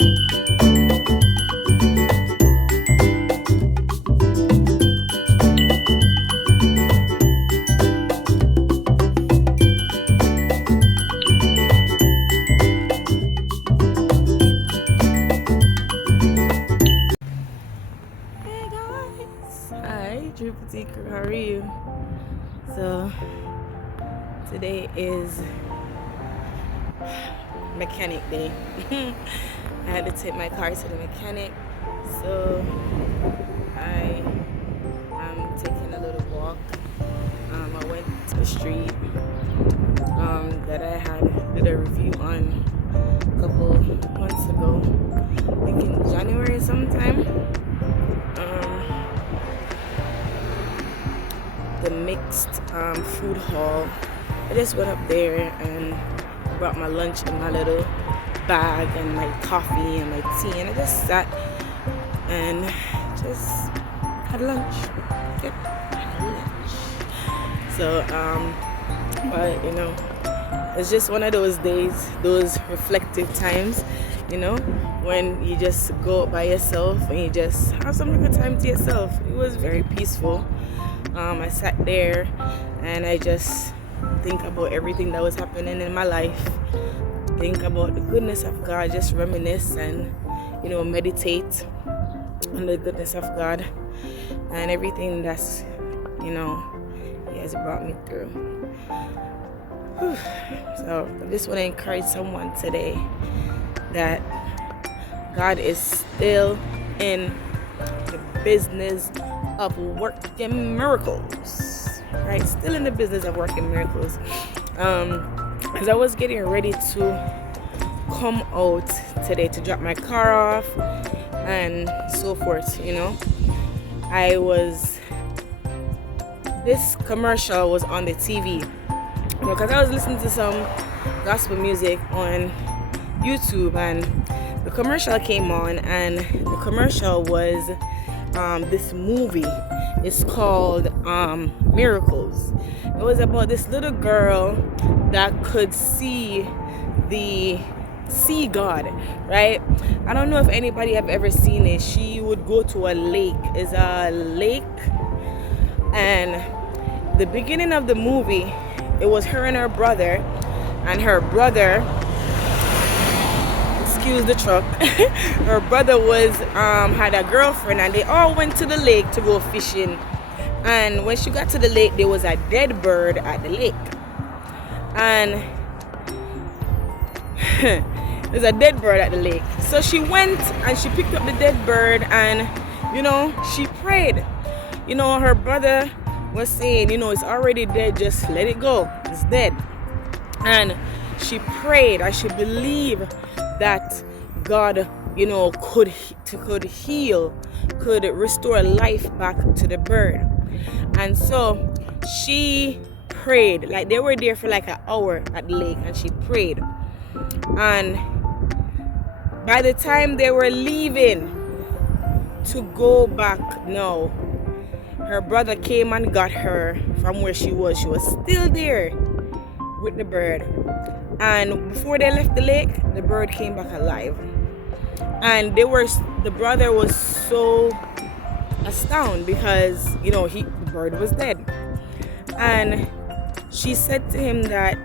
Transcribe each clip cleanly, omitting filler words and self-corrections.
How are you? So today is mechanic day. I had to take my car to the mechanic, so I am taking a little walk. I went to the street that I did a review on a couple months ago, I think in January sometime. The mixed food hall. I just went up there and brought my lunch in my little bag and my coffee and my tea, and I just sat and just had lunch. Yep, had lunch. So but it's just one of those days, those reflective times, when you just go by yourself and you just have some good time to yourself. It was very peaceful. I sat there and I just think about everything that was happening in my life, think about the goodness of God, just reminisce and meditate on the goodness of God and everything that's He has brought me through. Whew. So I just want to encourage someone today that God is still in the business of working miracles, right? Still in the business of working miracles. As I was getting ready to come out today to drop my car off and so forth, this commercial was on the TV because I was listening to some gospel music on YouTube, and the commercial came on, and the commercial was this movie. It's called Miracles. It was about this little girl that could see God, right? I don't know if anybody have ever seen it. She would go to a lake. It's a lake, and the beginning of the movie, it was her and her brother, and her brother, excuse the truck, her brother was had a girlfriend, and they all went to the lake to go fishing. And when she got to the lake, there was a dead bird at the lake, and there's a dead bird at the lake. So she went and she picked up the dead bird, and she prayed. Her brother was saying, it's already dead, just let it go, it's dead. And she prayed and she believed that God could heal, could restore life back to the bird. And so she prayed, like they were there for like an hour at the lake, and she prayed. And by the time they were leaving to go back now, her brother came and got her from where she was. She was still there with the bird. And before they left the lake, the bird came back alive. And the brother was so astounded because, the bird was dead. And she said to him that,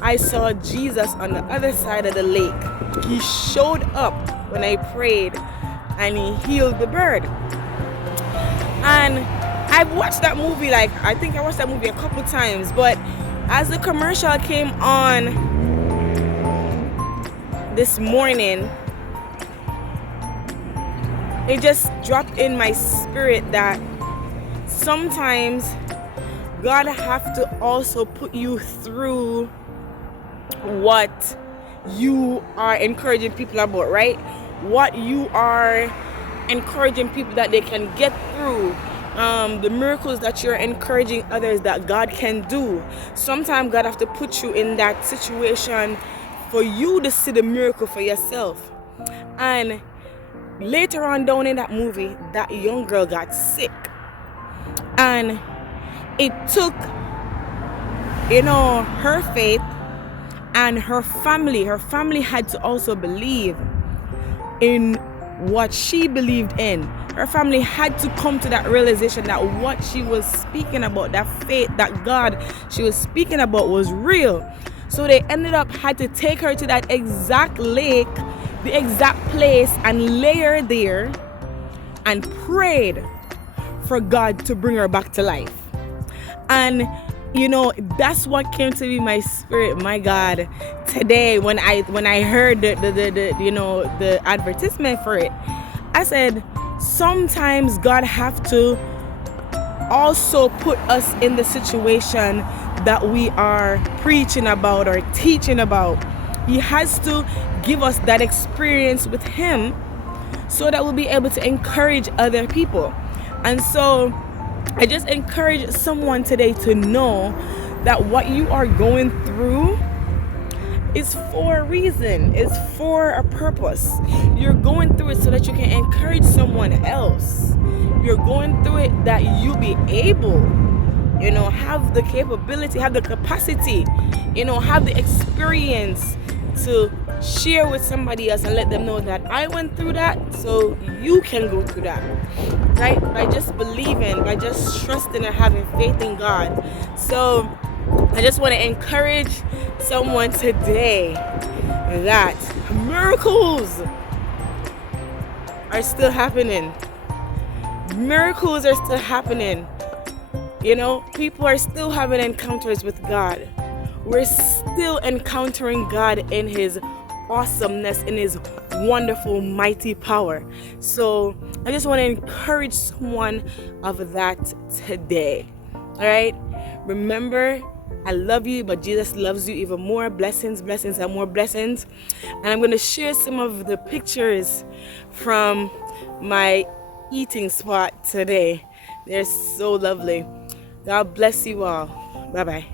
I saw Jesus on the other side of the lake. He showed up when I prayed and he healed the bird. And I've watched that movie, I think I watched that movie a couple times, but as the commercial came on this morning, it just dropped in my spirit that sometimes God have to also put you through what you are encouraging people about, right? What you are encouraging people that they can get through, the miracles that you're encouraging others that God can do. Sometimes God have to put you in that situation for you to see the miracle for yourself. And later on down in that movie, that young girl got sick, and it took her faith and her family had to also believe. in what she believed in. Her family had to come to that realization that what she was speaking about, that faith, that God she was speaking about was real. So they ended up had to take her to that exact lake, the exact place, and lay her there and prayed for God to bring her back to life. And that's what came to me, my spirit, my God, today when I heard the advertisement for it. I said, sometimes God have to also put us in the situation that we are preaching about or teaching about. He has to give us that experience with Him so that we'll be able to encourage other people. And so I just encourage someone today to know that what you are going through is for a reason. It's for a purpose. You're going through it so that you can encourage someone else. You're going through it that you'll be able, have the capability, have the capacity, have the experience to share with somebody else and let them know that I went through that, so you can go through that, right? By just believing, by just trusting and having faith in God. So I just want to encourage someone today that miracles are still happening. Miracles are still happening. People are still having encounters with God. We're still encountering God in His awesomeness, in His wonderful, mighty power. So I just want to encourage someone of that today. All right? Remember, I love you, but Jesus loves you even more. Blessings, and more blessings. And I'm going to share some of the pictures from my eating spot today. They're so lovely. God bless you all. Bye-bye.